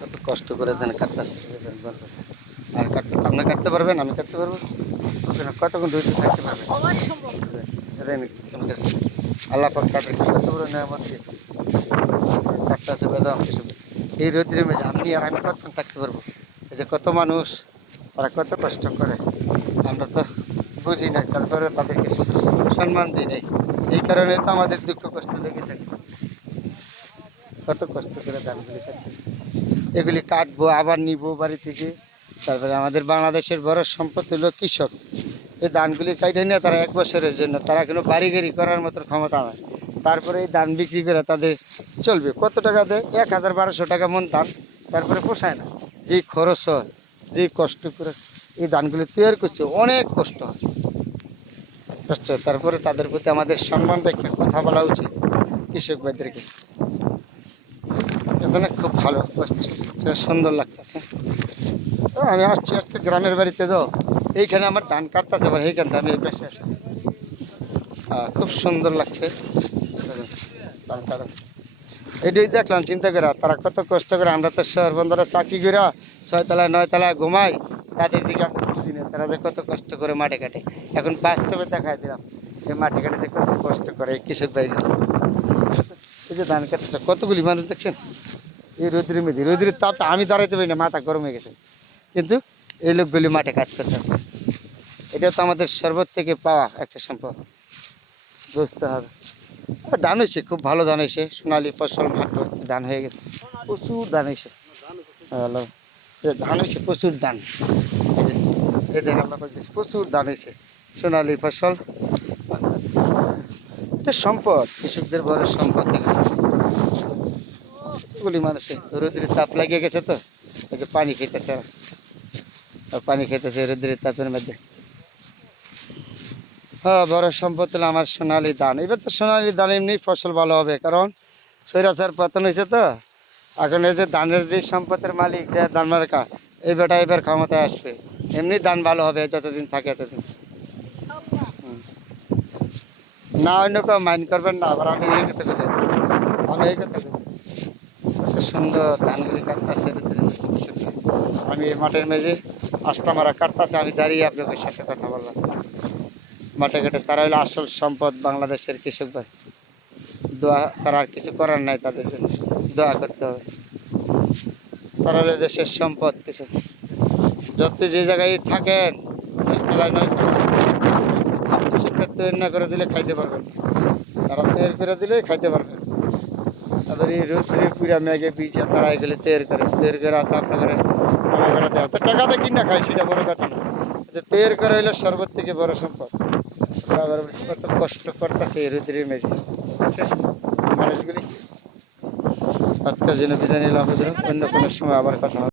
কত কষ্ট করে ধান কাটতেছে আর কাটতে আপনি কাটতে পারবেন, আমি কাটতে পারবো কতক্ষণ ধৈর্য থাকতে পারবেন? আল্লাহ পাক তাদেরকে কত বড় নিয়ামত দিয়েছে। কাটতেছে বেদম এসব এই রোদ্রে মেঝে আপনি আর আমি কতক্ষণ থাকতে পারবো? এই যে কত মানুষ তারা কত কষ্ট করে আমরা তো বুঝি না, তারপরে তাদেরকে সম্মান দিই নাই। এই কারণে তো আমাদের দুঃখ কষ্ট লেগে থাকে। কত কষ্ট করে ধানগুলি কাটতে, এগুলি কাটবো আবার নিব বাড়ি থেকে। তারপরে আমাদের বাংলাদেশের বড় সম্পদ হলো কৃষক। এই ধানগুলি কাটে নিয়ে তারা 1 বছরের জন্য তারা কোনো বাড়ি গাড়ি করার মতো ক্ষমতা নয়। তারপরে এই ধান বিক্রি করে তাদের চলবে কত টাকা দেয়? 1000-1200 টাকা মন ধান। তারপরে পোষায় না। যেই খরচ হয়, যেই কষ্ট করে এই ধানগুলি তৈরি করছে, অনেক কষ্ট হয়, কষ্ট। তারপরে তাদের প্রতি আমাদের সম্মান রেখে কথা বলা উচিত কৃষক ভাইদেরকে। এখানে খুব ভালো করছে, সেটা সুন্দর লাগতেছে। তো আমি আসছি আজকে গ্রামের বাড়িতে, তো এইখানে আমার ধান কাটতেছে, আবার এইখান থেকে আমি এই পাশে আসছি। খুব সুন্দর লাগছে ধান কাটা। এটাই দেখলাম চিন্তা করে তারা কত কষ্ট করে। আমরা তো শহর বন্ধুরা চাকরি করে 6 তলায় 9 তলায় ঘুমাই, তাদের দিকে আমরা বুঝি না তারা যে কত কষ্ট করে মাঠে কাটে। এখন বাস্তবে দেখাই দিলাম এই মাঠে কাটে কত কষ্ট করে এই কৃষক ভাইগুলো। এই যে ধান কাটতেছে কতগুলি মানুষ দেখছেন এই রোদ্রের মধ্যে, রোদ্রের তাপে আমি দাঁড়াইতে পারি না, মাথা গরম হয়ে গেছে। কিন্তু এই লোকগুলি মাঠে কাজ করতেছে। এটা তো আমাদের সর্বত থেকে পাওয়া একটা সম্পদ, বুঝতে হবে। ধান হয়েছে, খুব ভালো ধান হয়েছে, সোনালি ফসল, মাঠ ভর্তি ধান হয়ে গেছে, প্রচুর ধান হয়েছে। ভালো ধান হয়েছে, প্রচুর ধান। এই দেখেন আমরা প্রচুর ধান হয়েছে, সোনালি ফসল। এটা সম্পদ, কৃষকদের বড় সম্পদ। এগুলি মানুষের রোদ্রের তাপ লাগিয়ে গেছে, তো এই যে পানি খেতেছে, আর পানি খেতেছে রোদ্রের তাপের মধ্যে। হ্যাঁ, বড় সম্পদ হলো আমার সোনালি ধান। এবার তো সোনালি ধান এমনি ফসল ভালো হবে, কারণ স্বৈরাচার পতন হয়েছে। তো এখন এই যে ধানের যে সম্পদের মালিক ধান মার্কা, এই বেটা এবার ক্ষমতায় আসবে, এমনি ধান ভালো হবে যতদিন থাকে এতদিন। না অন্য কেউ মাইন্ড করবেন না, আবার আমি এই কথা বলি, আমি এই কথা বলি। কত সুন্দর ধানগুলি কাটতেছে। আমি এই মাঠের মেঝে আষ্টা মারা কাটতেছে, আমি দাঁড়িয়ে আপনাদের সাথে কথা বললাম। মাঠে ঘাটে তারা হলো আসল সম্পদ বাংলাদেশের কৃষক ভাই। দোয়া ছাড়া আর কিছু করার নাই, তাদের জন্য দোয়া করতে হবে। তারা হলো দেশের সম্পদ কৃষক। যত যে জায়গায় থাকেন 10 তলায় 9 তলায়, কৃষকরা তৈরি না করে দিলে খাইতে পারবেন, তারা তৈরি করে দিলে খাইতে পারবেন। তাদের এই রোদ্রে পুরা মেঘে বীজ তারা এগুলি তৈরি করে তো আপনাদের আমাদের এত টাকাতে কিনা খায় সেটা বড় কথা না, তৈরি করে হইলে সর্বত থেকে বড় সম্পদ। আবার কত কষ্ট করতেছে এই রোদ্রের মেঝে মানুষগুলি। আজকের জন্য বিদায় নিলাম, অন্য কোনো সময় আবার কথা হবে।